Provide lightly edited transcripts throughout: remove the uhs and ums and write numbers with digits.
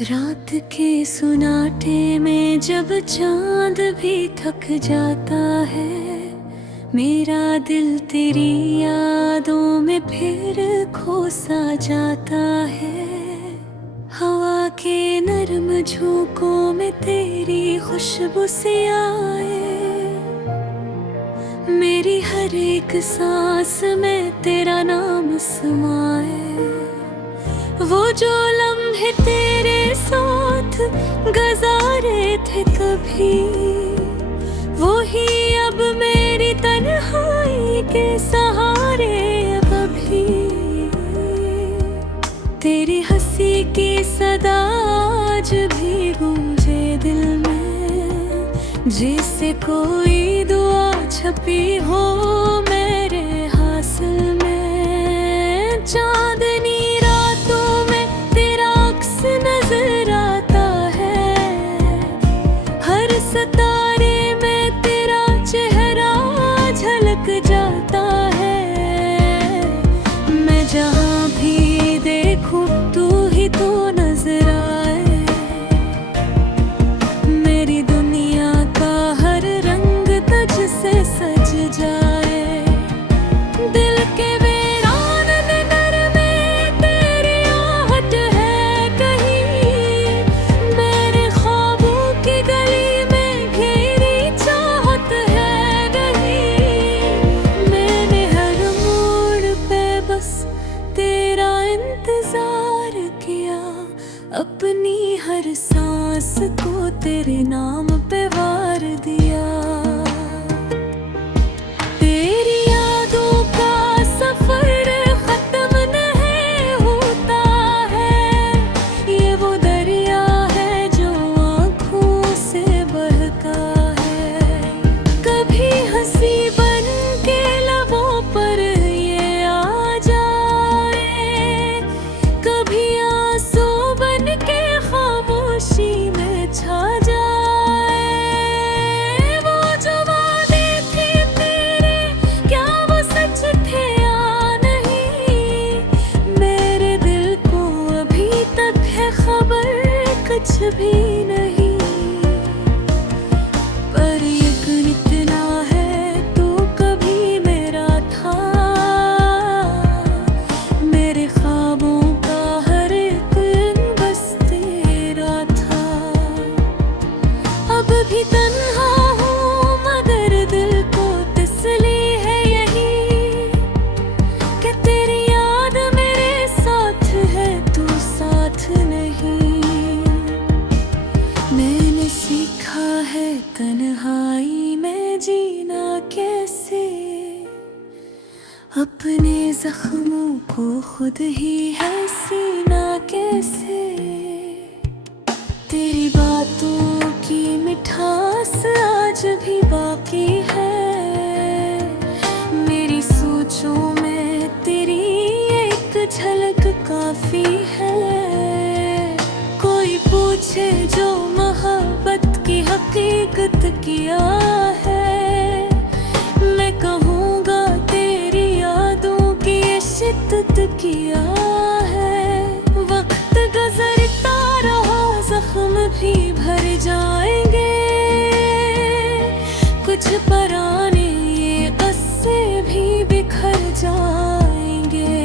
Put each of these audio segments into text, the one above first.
रात के सुनाटे में जब चांद भी थक जाता है, मेरा दिल तेरी यादों में फिर खो सा जाता है। हवा के नरम झोंकों में तेरी खुशबू सी आए, मेरी हर एक सांस में तेरा नाम समाए। वो जो लम्हे तेरे साथ गुजारे थे कभी, वो ही अब मेरी तन्हाई के सहारे कभी। तेरी हंसी की सदा आज भी गूंजे दिल में, जैसे कोई दुआ छपी हो मेरे हासिल में। चांदनी रातों में तेरा अक्स नजर आता है, हर सितारे में तेरा चेहरा झलक जाता है। मैं जहाँ भी देखूं तू ही तो नजर आए, मेरी दुनिया का हर रंग तुझसे सज जाए। दिल के वीरान नगर में तेरी आहट है कहीं, मेरे ख्वाबों की गली में घेरी चाहत है कहीं। मैंने हर मोड़ पे बस तेरा इंतजार किया, अपनी हर सांस को तेरे नाम पे वार दिया। तेरी यादों का सफर खत्म नहीं होता है, ये वो दरिया है जो आँखों से बहता है। कभी हंसी बन के लबों पर ये आ जाए, कभी आंसू बन के खामोशी में छा जाए। वो जो वादे थे तेरे, क्या वो सच थे या नहीं, मेरे दिल को अभी तक है खबर कुछ भी नहीं। पर यकीन इतना है तू कभी मेरा था, मेरे ख्वाबों का हर एक दिन बस तेरा था। अब भी तन्हा हूँ मगर दिल को तसल्ली है यही, कि तेरी याद मेरे साथ है तू साथ नहीं। मैंने सीखा है तन्हाई में जीना कैसे, अपने जख्मों को खुद ही है सीना कैसे। तेरी बातों की मिठास आज भी बाकी है, मेरी सोचों में तेरी एक झलक काफी है। कोई पूछे जो मोहब्बत की हकीकत किया है, मैं कहूँगा तेरी यादों की ये शिद्दत किया है। वक्त गुजरता रहा जख्म भी भर जाएंगे, कुछ पुराने ये किस्से भी बिखर जाएंगे।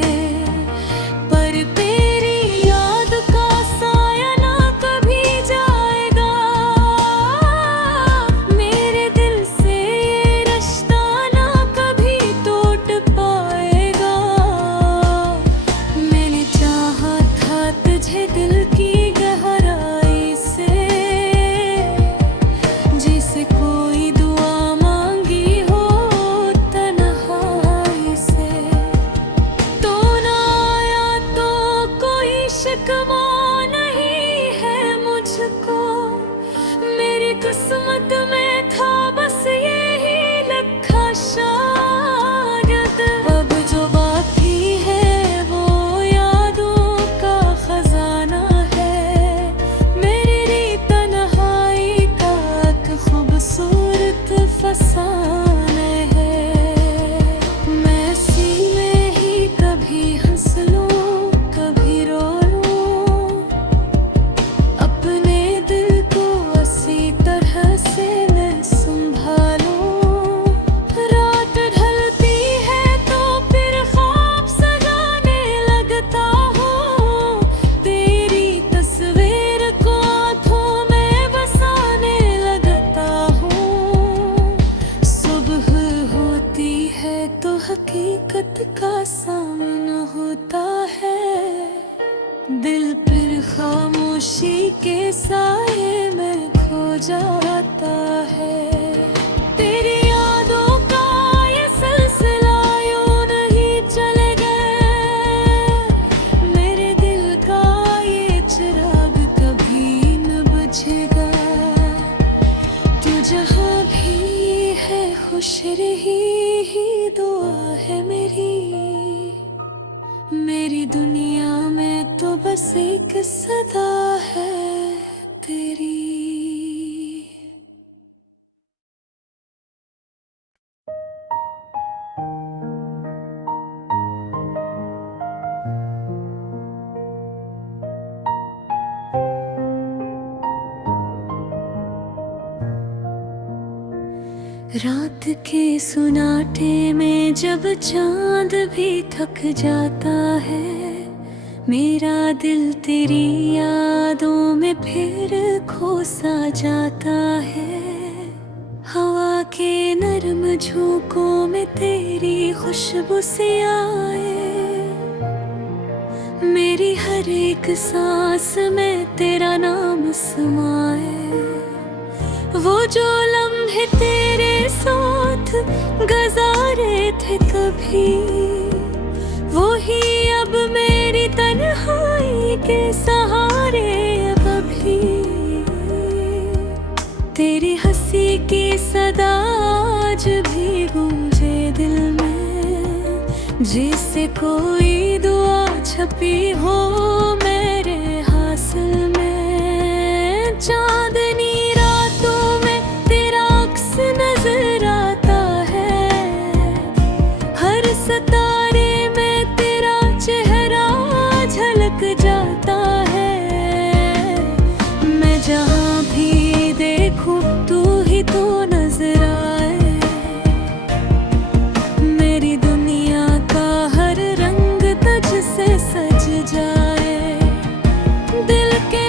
पर तेरी याद का साया ना कभी जाएगा, मेरे दिल से ये रिश्ता ना कभी टूट पाएगा। मैंने चाहा था तुझे दिल की गहराई से, जैसे कोई दुआ मांगी साए में खो जाता है। तेरी यादों का ये सिलसिला यूं नहीं चलेगा, मेरे दिल का ये चिराग कभी न बुझेगा। तू जहाँ भी है खुश रही ही दुआ है मेरी दुनिया में तो बस एक सदा है तेरी। रात के सुनाटे में जब चांद भी थक जाता है, मेरा दिल तेरी यादों में फिर खो सा जाता है। हवा के नरम झोंकों में तेरी खुशबू सी आए, मेरी हर एक सांस में तेरा नाम समाए। वो जो लम्हे तेरे साथ गुजारे थे कभी, वो ही अब मेरी तन्हाई के सहारे कभी। तेरी हंसी की सदा आज भी गूंजे दिल में, जैसे कोई दुआ छपी हो मेरे हासिल में। चांदनी नजर आता है, हर सितारे में तेरा चेहरा झलक जाता है। मैं जहाँ भी देखूं तू ही तो नजर आए, मेरी दुनिया का हर रंग तुझसे सज जाए। दिल के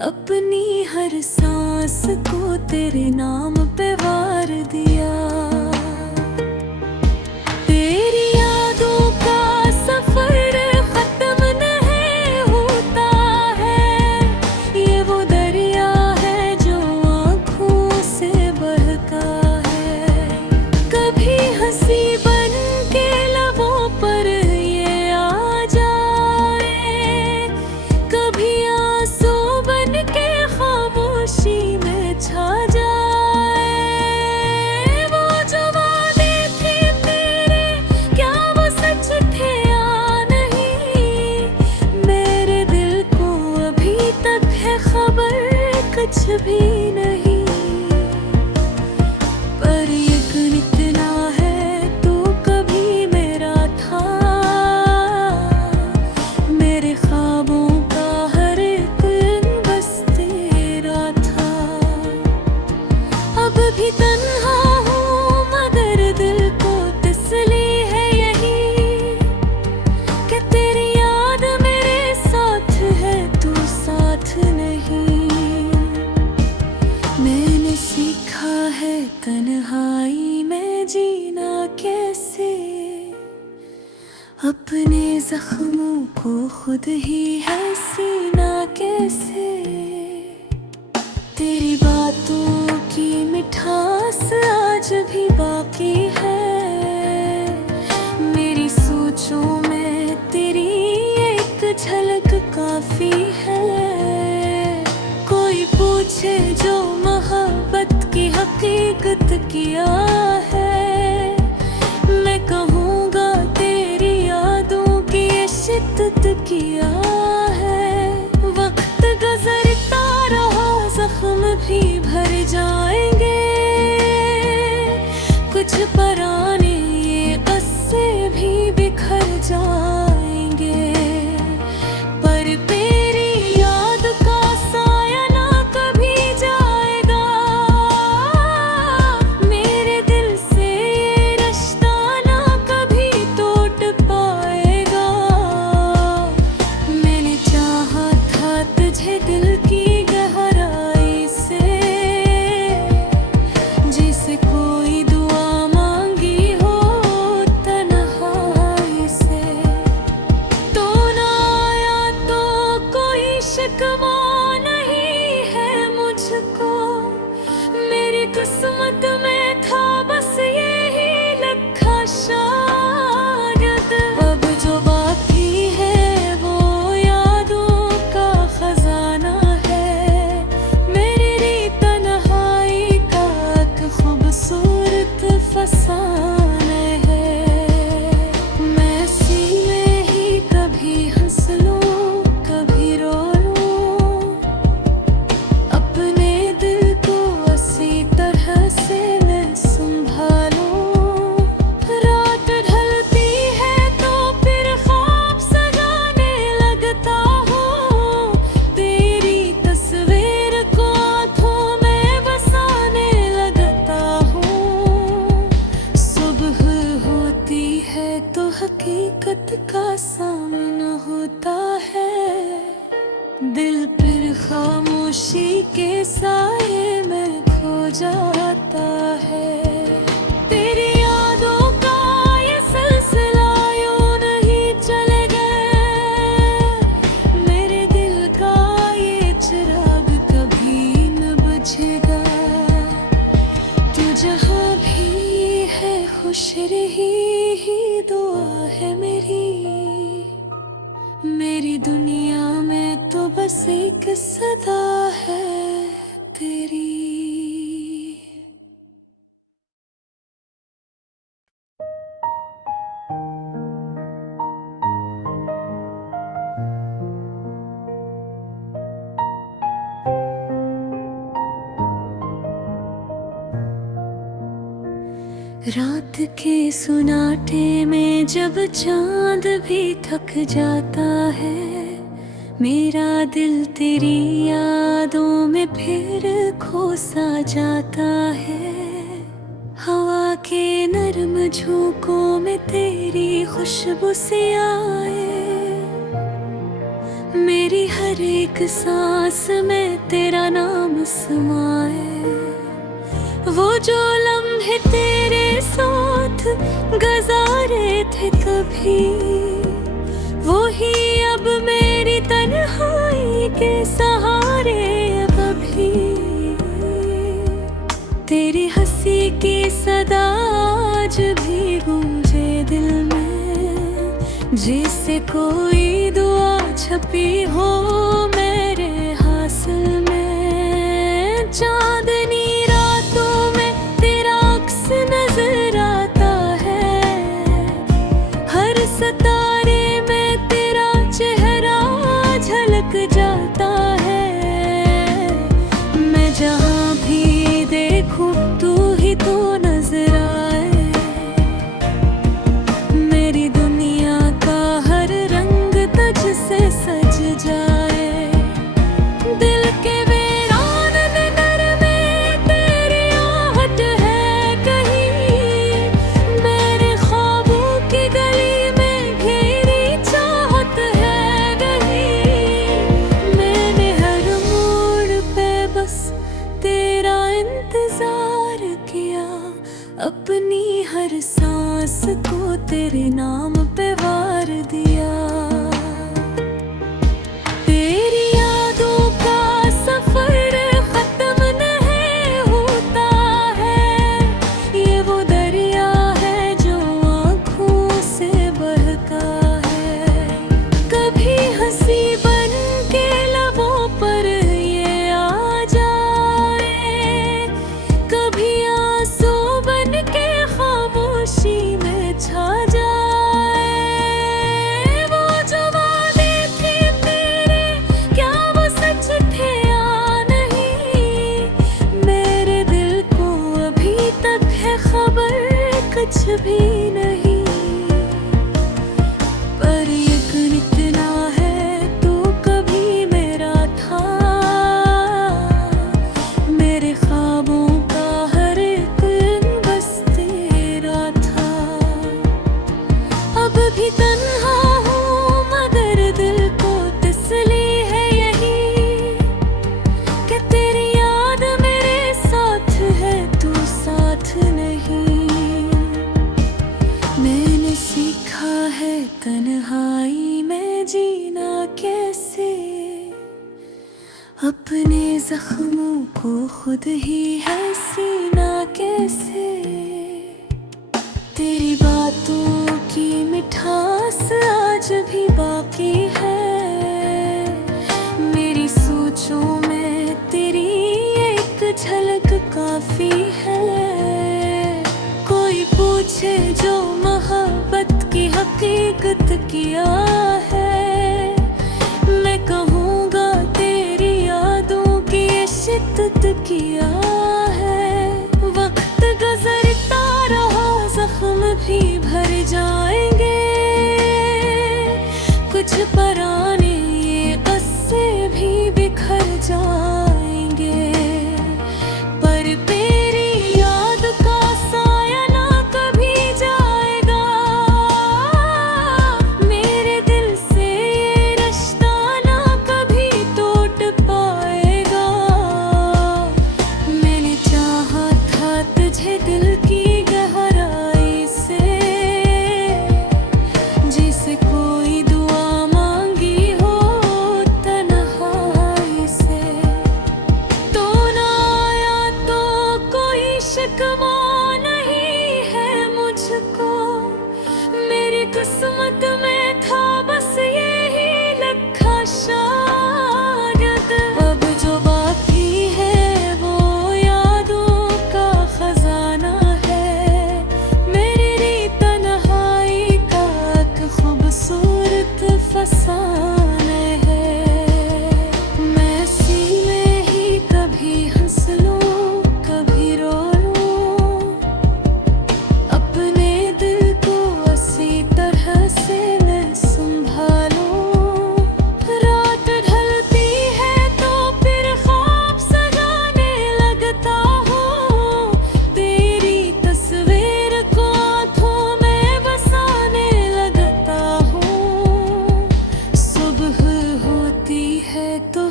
अपनी हर सांस को तेरे नाम पे वार दिया। तेरी यादों का सफर खत्म नहीं होता है, ये वो दरिया है जो आँखों से बहता है। कभी हंसी बन के लबों पर ये आ जाए, कभी आंसू में छा जाए। वो जो वादे थे तेरे, क्या वो सच थे या नहीं, मेरे दिल को अभी तक है खबर कुछ भी नहीं। पर यकीन इतना है तू कभी मेरा था, मेरे ख्वाबों का हर एक बस तेरा था। अब भी तन्हा हूँ मगर दिल को तसल्ली है यही, कि तेरी याद मेरे साथ है तू साथ नहीं। मैंने सीखा है तन्हाई में जीना कैसे, अपने जख्मों को खुद ही है सीना कैसे। तेरी बातों की मिठास आज भी बाकी है, मेरी सोचों में तेरी एक झलक काफी है। कोई पूछे जो मोहब्बत की हकीकत किया है, मैं कहूँगा तेरी यादों की ये शिद्दत किया है। वक्त गुजरता रहा जख्म भी भर जाएंगे, कुछ पुराने ये किस्से भी बिखर जाएंगे। पर तेरी याद का साया ना कभी जाएगा, मेरे दिल से ये रिश्ता ना कभी टूट पाएगा। साए में खो जाता है। तेरी यादों का ये सिलसिला यूं नहीं चले गए, मेरे दिल का ये चिराग कभी न बुझेगा। तू जहाँ भी है खुश रही ही दुआ है मेरी दुनिया में तो बस एक सदा है तेरी। रात के सुनाटे में जब चांद भी थक जाता है, मेरा दिल तेरी यादों में फिर खो सा जाता है। हवा के नरम झोंकों में तेरी खुशबू सी आए, मेरी हर एक सांस में तेरा नाम समाए। वो जो लम्हे तेरे साथ गुजारे थे कभी, वो ही अब मेरी तन्हाई के सहारे कभी। तेरी हंसी की सदा आज भी गूंजे दिल में, जैसे कोई दुआ छपी हो मेरे हासिल में। चांदनी रातों में तेरा अक्स नजर आता है, हर सितारे में तेरा चेहरा झलक जाता है। मैं जहाँ भी देखूं तू ही तो नजर आए, मेरी दुनिया का हर रंग तुझसे सज जाए। दिल के वीरान नगर में तेरी आहट है कहीं, मेरे ख्वाबों की गली में घेरी चाहत है कहीं। मैंने हर मोड़ पे बस तेरा इंतजार किया, अपनी हर सांस को तेरे नाम पे वार दिया। तेरी यादों का सफर खत्म नहीं होता है, ये वो दरिया है जो आँखों से बहता है। कभी हंसी बन के लबों पर ये आ जाए, कभी आंसू बन के खामोशी में छा जाए। वो जो वादे थे तेरे, क्या वो सच थे या नहीं, मेरे दिल को अभी तक है खबर कुछ भी नहीं। पर यकीन इतना है तू कभी मेरा था, मेरे ख्वाबों का हर एक बस तेरा था। अब भी तन्हा हूँ मगर दिल को तसल्ली है यही, कि तेरी याद मेरे साथ है तू साथ नहीं। मैंने सीखा है तन्हाई में जीना कैसे, अपने जख्मों को खुद ही है सीना कैसे। तेरी बातों की मिठास आज भी बाकी है, मेरी सोचों में तेरी एक झलक काफी है। कोई पूछे जो मोहब्बत की हकीकत किया है, मैं कहूँगा तेरी यादों की ये शिद्दत किया है। वक्त गुजरता रहा जख्म भी भर जाएंगे, कुछ पराने ये किस्से भी बिखर जाएंगे। पर तेरी याद का साया ना कभी जाएगा, मेरे दिल से ये रिश्ता ना कभी टूट पाएगा।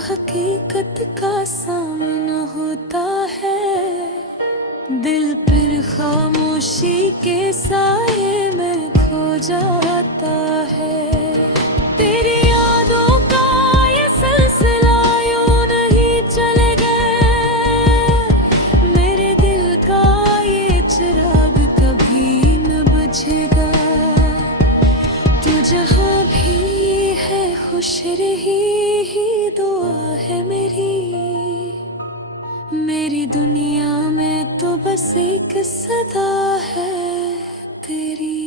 हकीकत का सामना होता है, दिल फिर खामोशी के साए में खो जाता है। तेरी यादों का ये सिलसिला यूं नहीं चलेगा, मेरे दिल का ये चिराग कभी न बुझेगा। तू जहाँ भी है खुश रही ही दुआ है मेरी दुनिया में तो बस एक सदा है तेरी।